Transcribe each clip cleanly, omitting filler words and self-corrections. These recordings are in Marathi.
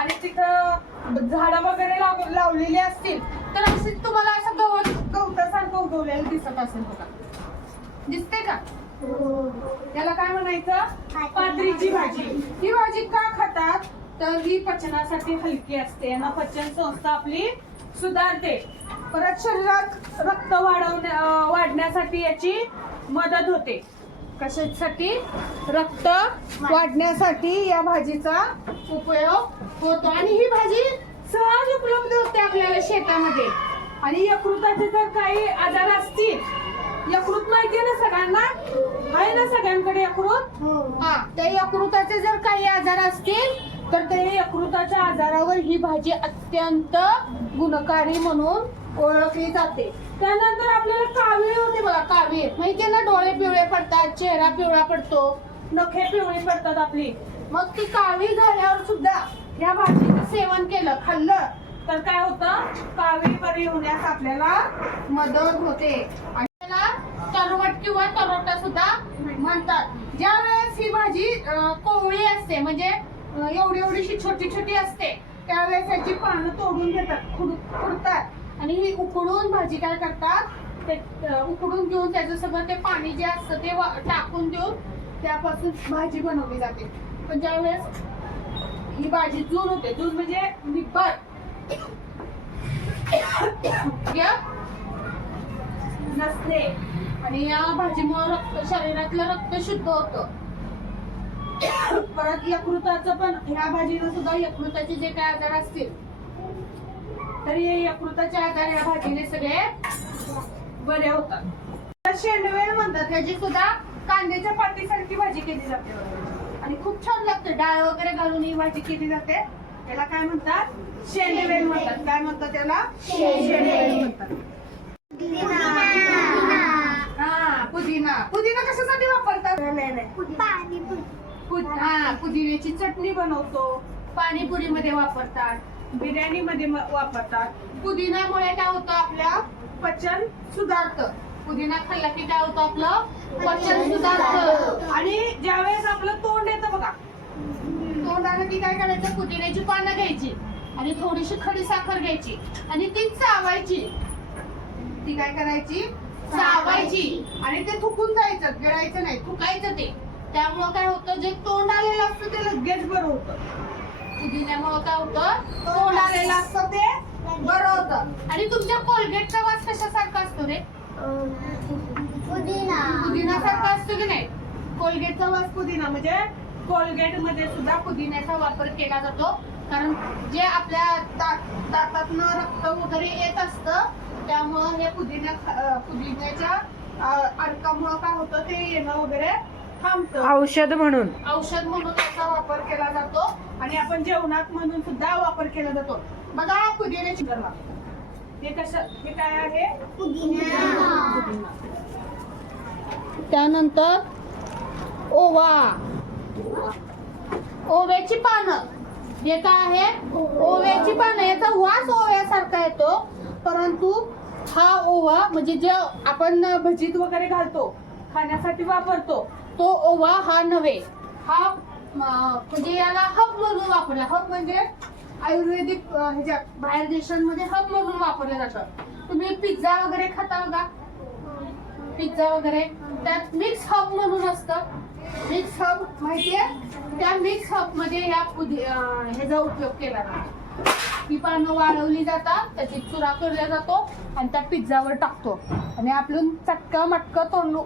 आणि तिथं झाडं वगैरे लावलेली असतील तर अशी तुम्हाला असं गवतासारखं उगवलेलं दिसत असेल बघा. दिसते का? याला काय म्हणायचं? पात्रीची भाजी. ही भाजी का खातात तर ही पचनासाठी हलकी असते, यांना पचन संस्था आपली सुधारते. परत शरीरात रक्त वाढण्यासाठी याची मदत होते. कशासाठी? रक्त वाढण्यासाठी या भाजीचा उपयोग होतो. आणि ही भाजी सहज उपलब्ध होते आपल्याला शेतामध्ये. आणि यकृताचे जर काही आजार असतील, यकृत माहितीये ना सगळ्यांना, आहे ना सगळ्यांकडे यकृत? हा, त्या यकृताचे जर काही आजार असतील तर ते यकृताच्या आजारावर ही भाजी अत्यंत गुणकारी म्हणून ओळखली जाते. त्यानंतर आपल्याला कावीळ होते बघा. कावीळ माहितीये ना, डोळे पिवळे पडतात, चेहरा पिवळा पडतो, नखे पिवळी पडतात आपली. मग ती कावीळ झाल्यावर सुद्धा या भाजीचं सेवन केलं, खाल्लं तर काय होतं? कावीळ बरी होण्यास आपल्याला मदत होते. आणि त्याला तरवट किंवा तरोटा सुद्धा म्हणतात. ज्या वेळेस ही भाजी कोवळी असते, म्हणजे एवढीशी छोटी छोटी असते, त्यावेळेस याची पानं तोडून घेतात, खुडतात आणि ही उकडून भाजी काय करतात, ते उकडून घेऊन त्याचं सगळं ते पाणी जे असतं ते टाकून देऊन त्यापासून भाजी बनवली जाते. पण ज्यावेळेस ही भाजी जून होते, जून म्हणजे निब्बर नसते आणि या भाजीमुळे शरीरातलं रक्त शुद्ध होतं. परत यकृताचं पण, ह्या भाजीनं सुद्धा यकृताचे जे काय आजार असतील तरी यकृताचे आजार या भाजीने सगळे बरे होतात. शेंडवेल म्हणतात, त्याची सुद्धा कांद्याच्या पातीसारखी भाजी केली जाते आणि खूप छान लागते. डाळ वगैरे घालून ही भाजी केली जाते. त्याला काय म्हणतात? शेंडवेल म्हणतात. काय म्हणतात त्याला? शेंडवेल म्हणतात. हा, पुदिना. पुदिना कशासाठी वापरतात? पुदिन्याची चटणी बनवतो, पाणीपुरी मध्ये वापरतात, बिर्याणी मध्ये वापरतात. पुदिन्यामुळे काय होतं? आपल्या पचन सुधारतं. पुदिना खाल्ला की काय होतं? आपलं पचन सुधारतं. आणि ज्यावेळेस आपलं तोंड येतं बघा, तोंड आलं की काय करायचं? पुदिन्याची पानं घ्यायची आणि थोडीशी खडी साखर घ्यायची आणि ती चावायची. ती काय करायची? चावायची. आणि ते थुकून जायचं, गिळायचं नाही, थुकायचं ते. त्यामुळं काय होतं? जे तोंड आलेलं असतं ते लगेच बरं होतं. पुदिन्यामुळं काय होतं? तोंड आलेलं असतं ते बरं होतं. आणि तुमच्या कोलगेटचा वास कशासारखा असतो रे? पुदिनासारखा असतो की नाही? कोलगेटचा वास पुदिना, म्हणजे कोलगेट मध्ये सुद्धा पुदिन्याचा वापर केला जातो. कारण जे आपल्या दातातनं रक्त वगैरे येत असतं त्यामुळं हे पुदिन्याच्या अर्कामुळं काय होतं? ते येणं वगैरे थांबतं. औषध म्हणून त्याचा वापर केला जातो. आणि आपण जेवणात म्हणून सुद्धा वापर केला जातो. बघा पुदिन्याची गरवा, हे काय आहे? पुदिना. त्यानंतर ओवा, ओव्याची पानं. हे काय आहे? ओव्याची पानं. याचा वास ओव्यासारखा येतो, परंतु हा ओवा म्हणजे जे आपण भजीत वगैरे घालतो, खाण्यासाठी वापरतो, तो ओवा हा नव्हे. हा म्हणजे याला हब म्हणून वापरला. हब म्हणजे आयुर्वेदिक ह्याच्यात बाहेर देशांमध्ये हब म्हणून वापरलं जातं. तुम्ही पिझ्झा वगैरे खाता बघा, पिझ्झा वगैरे त्यात मिक्स हब म्हणून असतं. मिक्स हब माहितीये? त्या मिक्स हब मध्ये ह्याचा उपयोग केला जातो. ही पानं वाळवली जातात, त्याची चुरा केला जातो आणि त्या पिझ्झावर टाकतो आणि आपण चटका मटका तोंड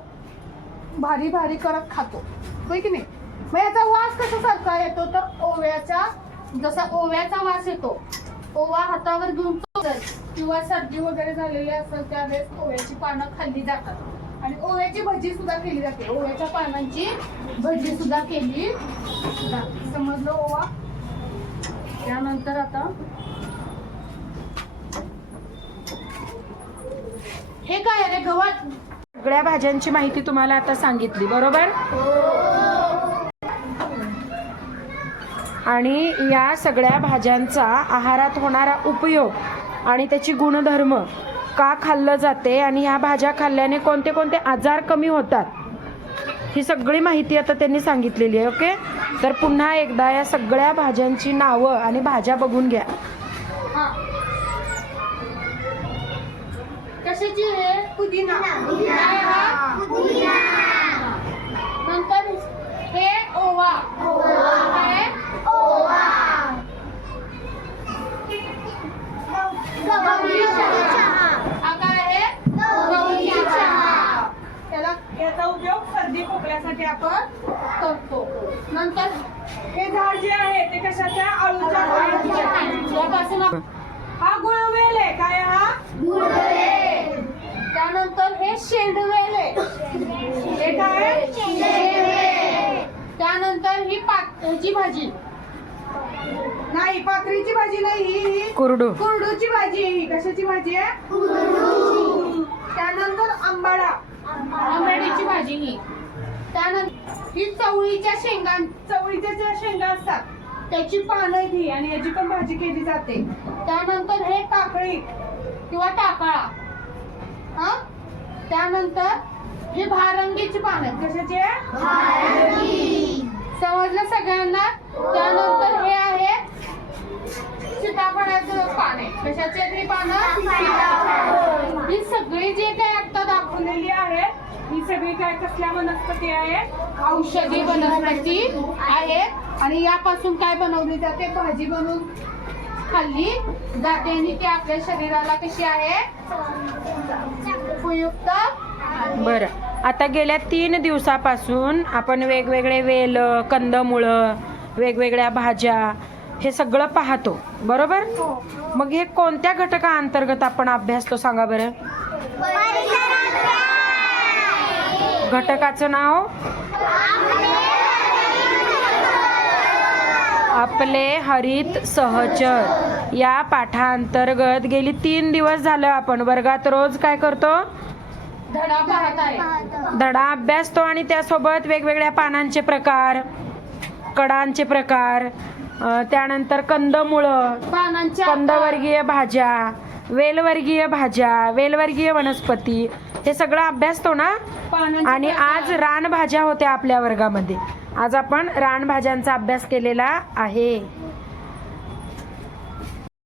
भारी भारी करत खातो, होय की नाही? मग याचा वास कशासारखा येतो? तर ओव्याचा, जसा ओव्याचा वास येतो. ओवा हातावर घेऊन किंवा सर्दी वगैरे झालेली असेल त्यावेळेस ओव्याची पानं खाल्ली जातात. आणि ओव्याची भजी सुद्धा केली जाते. ओव्याच्या पानांची भजी सुद्धा केली जाते. समजलं ओवा? त्यानंतर आता हे काय आहे? गव्हात सगळ्या भाज्यांची माहिती तुम्हाला आता सांगितली, बरोबर? आणि या सगळ्या भाज्यांचा आहारात होणारा उपयोग आणि त्याची गुणधर्म, का खाल्लं जाते आणि या भाज्या खाल्ल्याने कोणते कोणते आजार कमी होतात ही सगळी माहिती आता त्यांनी सांगितलेली आहे. ओके, तर पुन्हा एकदा या सगळ्या भाज्यांची नावं आणि भाज्या बघून घ्या. हा. कशाची आहे? पुदिना. काय हा? नंतर हे ओवा. काय? हा काय आहे? गवती चहा. याचा उपयोग सर्दी खोकल्यासाठी आपण करतो. नंतर हे झाड जे आहे ते कशाच्या? अळूच्या झाडाचे. यापासून हा गुळवेल आहे. काय हा? गुळवेल. त्यानंतर हे शेंडवेल आहे. हे काय? शेंडवेल. त्यानंतर ही ह्याची भाजी नाही, पात्रीची भाजी नाही, ही कुरडूची भाजी आहे. ही कशाची भाजी आहे? कुरडू. त्यानंतर आंबाडीची भाजी ही. त्यानंतर ही चवळीच्या ज्या शेंगा असतात त्याची पानं आहेत ही, आणि याची पण भाजी केली जाते. त्यानंतर हे काकळी किंवा टाकळा. हा. त्यानंतर हे भारंगीची पानं. कशाची आहे? समजलं सगळ्यांना? त्यानंतर हे आहे सीताफळाचं पान आहे. कशाची आहेत ही पानं? ही सगळी जे काही आता दाखवलेली आहेत ही सगळी काय कसल्या वनस्पती आहेत? औषधी वनस्पती आहेत. आणि यापासून काय बनवली जाते? भाजी बनवून खाल्ली जाते आणि ती आपल्या शरीराला कशी आहे? उपयुक्त. बरं, आता गेल्या 3 दिवसापासून आपण वेगवेगळे वेल, कंदमुळं, वेगवेगळ्या भाज्या हे सगळं पाहतो, बरोबर? मग हे कोणत्या घटकाअंतर्गत आपण अभ्यासतो सांगा बरं? घटकाचं नाव? आपले हरित सहचर. या पाठांतर्गत गेली 3 दिवस झालं आपण वर्गात रोज काय करतो? धडा पाहत आहे. धडा अभ्यासतो आणि त्यासोबत वेगवेगळ्या पानांचे प्रकार, कडांचे प्रकार, त्यानंतर कंदमुळं, कंदवर्गीय भाज्या, वेलवर्गीय भाज्या, वेलवर्गीय वनस्पती हे सगळं अभ्यासतो ना. आणि आज रानभाज्या होत्या आपल्या वर्गामध्ये. आज आपण रानभाज्यांचा अभ्यास केलेला आहे.